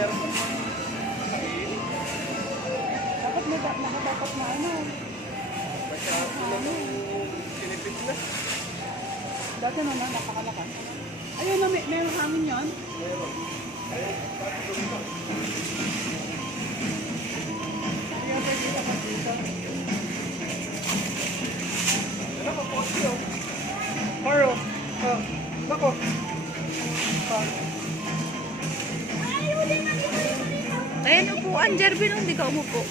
Dapat may nakadapat na ano. Sinipit na. Dati na napakalakas. Ayun na, may hangin yan. Meron. Ayun, bakit dito? Kaya pwede dapat dito. Ano pa po siyo? Maro. Bako. Ayan, upuan, Jervin, hindi ka umupo.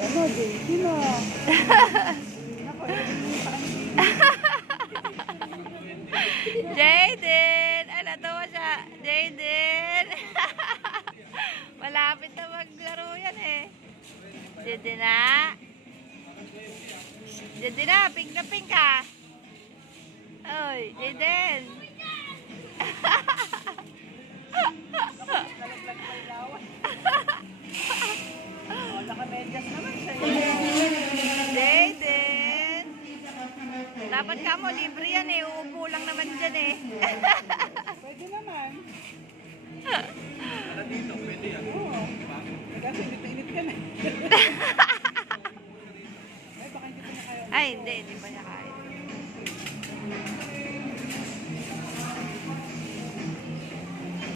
Ano, Daisy na. Jayden! Ay, natawa siya. Jayden! Malapit na maglaro yan eh. Jayden na. Jayden na, pink na pink ka. Oy, Jayden. Naka-medyas naman siya. Jayden! Dapat ka mo, libre yan eh. Uupo lang naman dyan eh. Pwede naman. Ano dito? Pwede yan. Oo. Kasi init-init ka na. Ay, baka hindi pa na kayo. Ay, hindi pa niya